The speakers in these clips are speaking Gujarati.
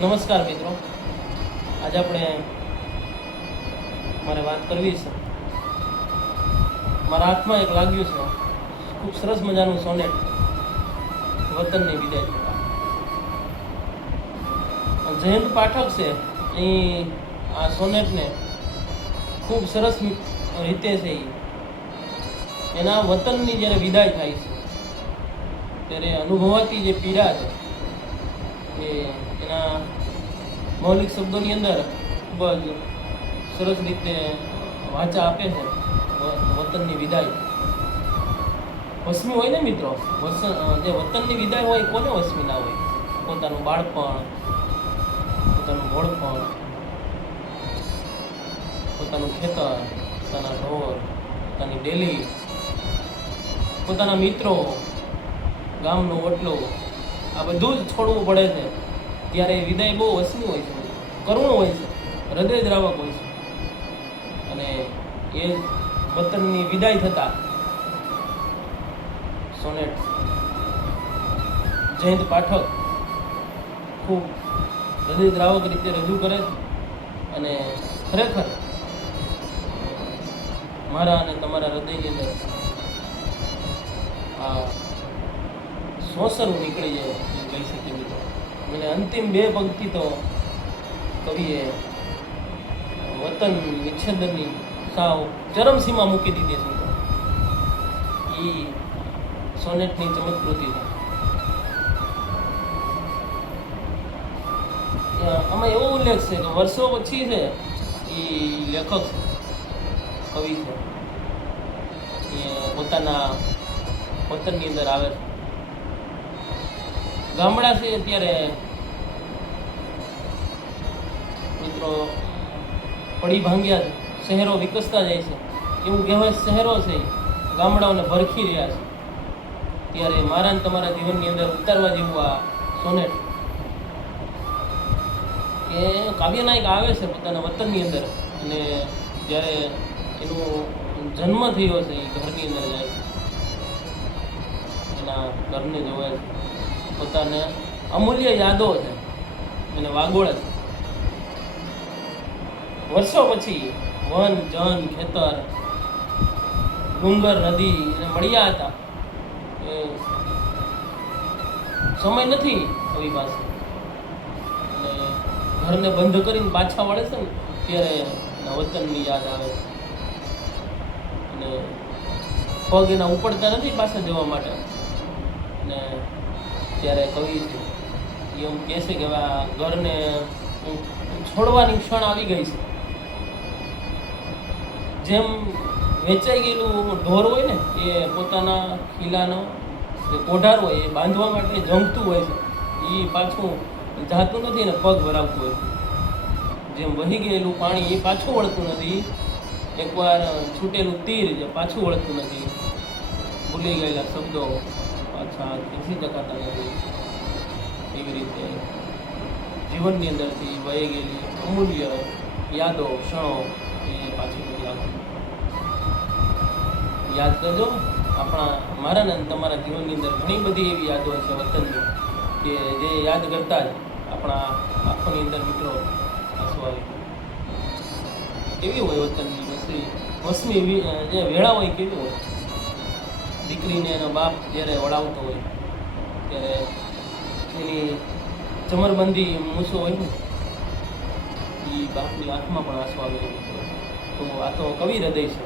નમસ્કાર મિત્રો, આજે આપણે મારે વાત કરવી છે. મારા હાથમાં એક લાગ્યું છે ખૂબ સરસ મજાનું સોનેટ, વતનની વિદાય. જયંત પાઠક છે એ આ સોનેટને ખૂબ સરસ રીતે છે એના વતનની જ્યારે વિદાય થાય છે ત્યારે અનુભવાતી જે પીડા છે એ એના મૌલિક શબ્દોની અંદર ખૂબ જ સરસ રીતે વાચા આપે છે. વતનની વિદાય વસમી હોય ને મિત્રો, જે વતનની વિદાય હોય કોને વસમી ના હોય? પોતાનું બાળપણ, પોતાનું ઘોડપણ, પોતાનું ખેતર, પોતાના ઢોર, પોતાની ડેલી, પોતાના મિત્રો, ગામનો ઓટલો, આ બધું જ છોડવું પડે છે. ત્યારે વિદાય બહુ વસમી હોય છે, કરુણ હોય છે, હૃદયદ્રાવક હોય છે. અને એ વતનની વિદાય થતા સોનેટ જયંત પાઠક ખૂબ હૃદયદ્રાવક રીતે રજૂ કરે છે. અને ખરેખર મારા અને તમારા હૃદયની અંદર આ સોસરું નીકળી જાય એમ કહી શકીએ મિત્રો. અને અંતિમ બે પંક્તિ તો કવિએ વતન વિચ્છેદનની સાવ ચરમસીમા મૂકી દીધી છે મિત્રો. એ સોનેટની ચમત્કૃતિ છે. આમાં એવો ઉલ્લેખ છે કે વર્ષો પછી છે એ લેખક છે, કવિ છે, એ પોતાના વતનની અંદર આવે છે. ગામડા છે અત્યારે મિત્રો પડી ભાંગ્યા છે, શહેરો વિકસતા જાય છે. એવું કહેવાય શહેરો છે ગામડાઓને ભરખી રહ્યા છે. ત્યારે મારા ને તમારા જીવનની અંદર ઉતારવા જેવું આ સોનેટ કે કાવ્યનાયક આવે છે પોતાના વતનની અંદર, અને જ્યારે એનો જન્મ થયો છે એ ઘરની અંદર જાય છે, એના ઘરને જોવે છે, પોતાને અમૂલ્ય યાદો છે એને વાગોળે છે. વર્ષો પછી વન, જન, ખેતર, ડુંગર, નદી એને મળ્યા હતા. એ સમય નથી કવિ પાસે, અને ઘરને બંધ કરીને પાછા વળે છે ને ત્યારે એના વતનની યાદ આવે છે. અને પગ એના ઉપડતા નથી પાછા જવા માટે. અને ત્યારે કવિ છે એમ કહે છે કે આ ઘરને છોડવાની ક્ષણ આવી ગઈ છે. જેમ વેચાઈ ગયેલું ઢોર હોય ને એ પોતાના ખીલાનો જે કોઢાર હોય એ બાંધવા માટે જંગતું હોય છે, એ પાછું જાતું નથી ને પગ ભરાવતું હોય છે. જેમ વહી ગયેલું પાણી એ પાછું વળતું નથી, એકવાર છૂટેલું તીર જે પાછું વળતું નથી, ભૂલી ગયેલા શબ્દો પાછા ખેંચી શકાતા નથી. એવી રીતે જીવનની અંદરથી વહી ગયેલી અમૂલ્ય યાદો, ક્ષણો એ પાછી નથી આવતી. યાદ કરજો, મારા ને તમારા જીવનની અંદર ઘણી બધી એવી યાદો છે વતનની કે જે યાદ કરતા જ આપણા આંખોની અંદર મિત્રો આંસુ આવી. કેવી હોય વતનની વસમી જે વેળા હોય કેવી હોય. દીકરીને એનો બાપ જ્યારે વળાવતો હોય ત્યારે એની ચમરબંધી મૂછો હોય ને એ બાપની આંખમાં પણ આંસુ આવી રહ્યું. તો આ તો કવિ હૃદય છે.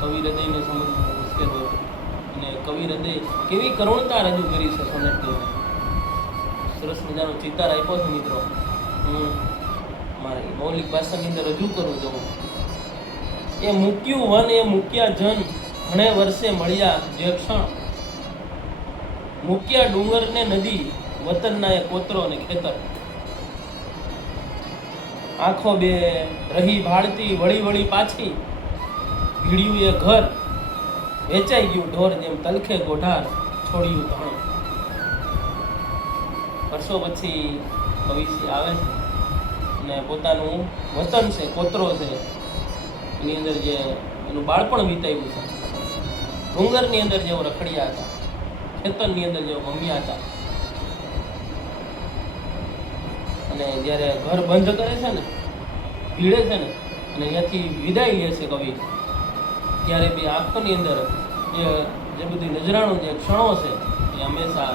કવિ હૃદયને સમજવું મુશ્કેલ હોય, અને કવિ હૃદય કેવી કરુણતા રજૂ કરી છે સોનેટની. સરસ મજાનો ચિતાર આપ્યો છે મિત્રો. હું મારી મૌલિક ભાષાની અંદર રજૂ કરું છું. એ મૂક્યું વન, એ મૂક્યા જન, ઘણે વર્ષે મળ્યા જે ક્ષણ, મૂક્યા ડુંગર ને નદી, વતનના એ કોતરો ને ખેતર. આંખો બે રહી ભાળતી વળી વળી પાછી, ભીડ્યું એ ઘર, વેચાઈ ગયું ઢોર, જેમ તલખે ગોઢાર છોડ્યું ધણ. વર્ષો પછી ભવિષ્ય આવે છે અને પોતાનું વતન છે, કોતરો છે, એની અંદર જે એનું બાળપણ વિતાવ્યું છે, ડુંગરની અંદર જેઓ રખડ્યા હતા, ખેતરની અંદર જેઓ ગમ્યા હતા, અને જ્યારે ઘર બંધ કરે છે ને, ભીડે છે ને, અને ત્યાંથી વિદાય લે છે કવિ, ત્યારે બી આંખોની અંદર જે બધી નજરાણું જે ક્ષણો છે એ હંમેશા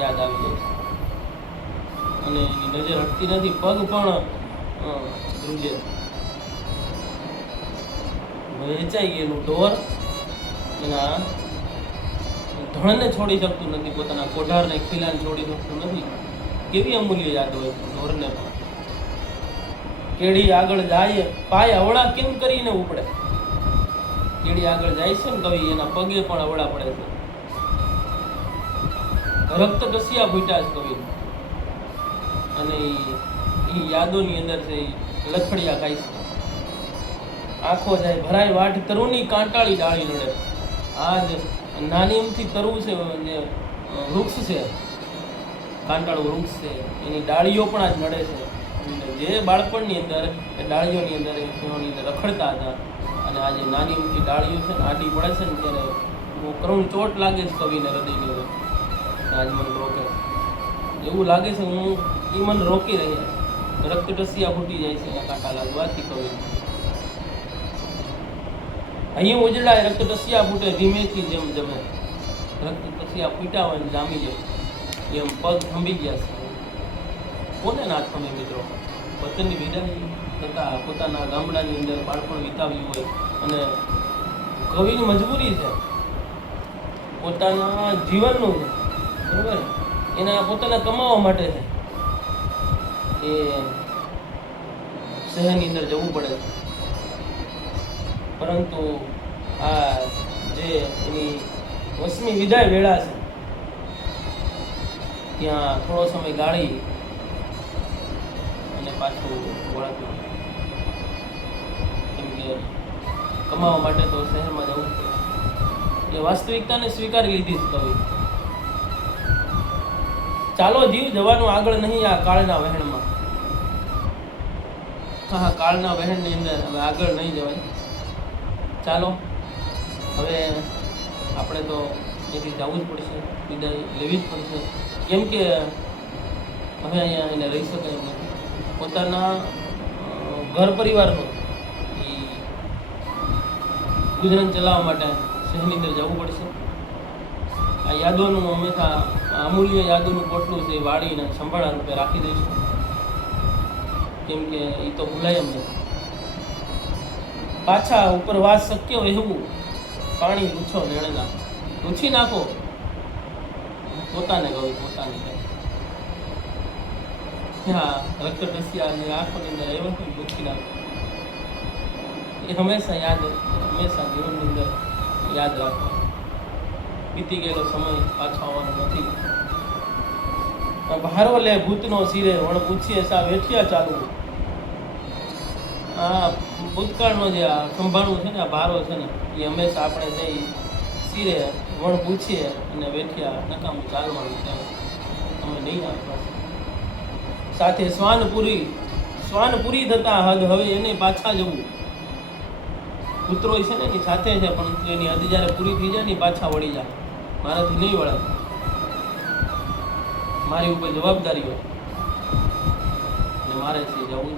યાદ આવી જાય છે. અને એની નજર હટતી નથી, પગ પણ ધ્રુજે. વેચાઈ ગયેલું ઢોર એના ધણને છોડી શકતું નથી, પોતાના કોઢારને ખીલાને છોડી શકતું નથી. કેવી અમૂલ્ય યાદ હોય છે ઢોરને પણ. કેડી આગળ જાય પાય અવળા કેમ કરીને ઉપડે. કેડી આગળ જાય છે ને કવિ, એના પગે પણ અવળા પડે છે. રક્ત ટસિયા ફૂટ્યા છે કવિ, અને એ યાદોની અંદર છે લથડિયા ખાય છે. આંખો જાય ભરાય વાટ તરુની કાંટાળી ડાળી નડે. આજ નાની એમથી તરવું છે, જે વૃક્ષ છે, કાંટાળું વૃક્ષ છે, એની ડાળીઓ પણ આજ નડે છે. જે બાળપણની અંદર એ ડાળીઓની અંદર એ ફીણોની અંદર રખડતા હતા, અને આજે નાની એમથી ડાળીઓ છે ને આડી પડે છે ને, ત્યારે બહુ કરુણ ચોટ લાગે છે કવિને હૃદયની અંદર. આજ મને રોકે એવું લાગે છે, હું એ મને રોકી રહ્યા છે. રક્ત ટસિયા ફૂટી જાય છે એના કાંટા લાગવાથી કવિ. અહીં ઉજળાય રક્ત ટસિયા ફૂટે ધીમેથી જેમ જમે. રક્ત ટસિયા ફૂટ્યા હોય ને જામી જાય એમ પગ થંભી ગયા છે. કોને ના થમે મિત્રો? વતનની વિદાય થતાં પોતાના ગામડાની અંદર બાળપણ વિતાવ્યું હોય, અને કવિની મજબૂરી છે પોતાના જીવનનું છે, બરાબર, એના પોતાના કમાવા માટે છે એ શહેરની અંદર જવું પડે છે. પરંતુ આ જે એની વસમી વિદાય વેળા છે ત્યાં થોડો સમય ગાળી અને પાછું વળાતું, કેમ કે કમાવા માટે તો શહેરમાં જવું પડે. એ વાસ્તવિકતાને સ્વીકારી લીધી છે કવિ. ચાલો જીવ જવાનું આગળ નહીં આ કાળના વહેણમાં. હા, કાળના વહેણની અંદર હવે આગળ નહીં જવાય. ચાલો હવે આપણે તો અહીંથી જવું જ પડશે, વિદાય લેવી જ પડશે, કેમ કે હવે અહીંયા એને રહી શકાય એમ નથી. પોતાના ઘર પરિવારનું એ ગુજરાન ચલાવવા માટે શહેરની અંદર જવું પડશે. આ યાદોનું હંમેશા અમૂલ્ય યાદોનું પોટલું છે એ વાળીને સંભાળા રૂપે રાખી દઈશું, કેમ કે એ તો ભૂલાય એમ નથી. પાછા ઉપરવાસ શક્ય વહેવું પાણી લૂછો નેણના. લૂછી નાખો પોતાને કહું, પોતાને હા, રક્ત ટસિયા અને આંખોની અંદર એવા કોઈ લૂછી નાખો. એ હંમેશા યાદ, હંમેશા જીવનની અંદર યાદ રાખો. બીતી ગયેલો સમય પાછો આવવાનો નથી. ભારો લે ભૂતનો સિરે વણ પૂછીએ સા વેઠિયા ચાલુ. આ ભૂતકાળનો જે આ સંભાળવું છે ને, આ ભારો છે ને, એ હંમેશા આપણે જઈ સિરે વણ પૂછીએ અને વેઠિયા નકામું ચાલવાનું છે. અમે નહીં આપવા સાથે શ્વાનપુરી થતા હદ હવે એને પાછા જવું. પુત્રો છે ને એની સાથે છે, પણ એની હદ જ્યારે પૂરી થઈ જાય ને પાછા વળી જાય. મારાથી નહીં વળે, મારી ઉપર જવાબદારી હોય ને મારે છે જવું.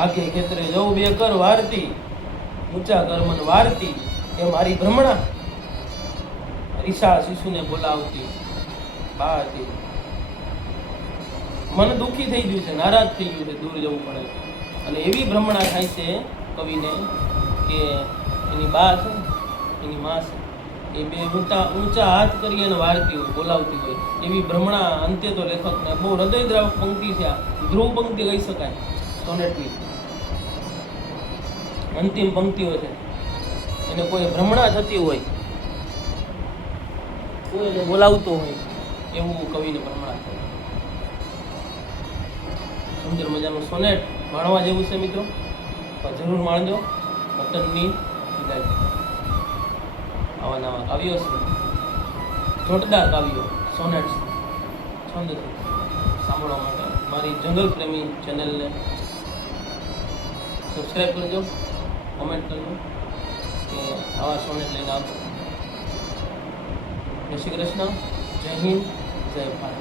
આગે ખેતરે જવું બે કર વારતી, ઊંચા કર્મન વારતી એ મારી ભ્રમણા. રીસા શિશુને બોલાવતી બાળતી. મન દુઃખી થઈ ગયું છે, નારાજ થઈ ગયું છે, દૂર જવું પડે. અને એવી ભ્રમણા થાય છે કવિને કે એની બા છે, એની મા છે, એ બે ઊંચા હાથ કરી અને વાળતી હોય, બોલાવતી હોય. એવી ભ્રમણા અંતે તો લેખકને બહુ હૃદયદ્રાવક પંક્તિ છે. આ ધ્રુવ પંક્તિ કહી શકાય સોનેટની અંતિમ પંક્તિઓ છે. એને કોઈ ભ્રમણા થતી હોય, કોઈ એને બોલાવતો હોય, એવું કવિને ભ્રમણા થાય. સુંદર મજાનું સોનેટ માણવા જેવું છે મિત્રો, જરૂર માણજો. વતનની વિદાય. આવા નવા કાવ્યો છે, જોરદાર કાવ્યો, સોનેટ્સ, છંદ સાંભળવા માટે મારી જંગલ પ્રેમી ચેનલને સબસ્ક્રાઈબ કરજો, કોમેન્ટ કરજો કે આવા સોનેટ લઈને આવજો. જય શ્રી કૃષ્ણ, જય હિન્દ, જય ભારત.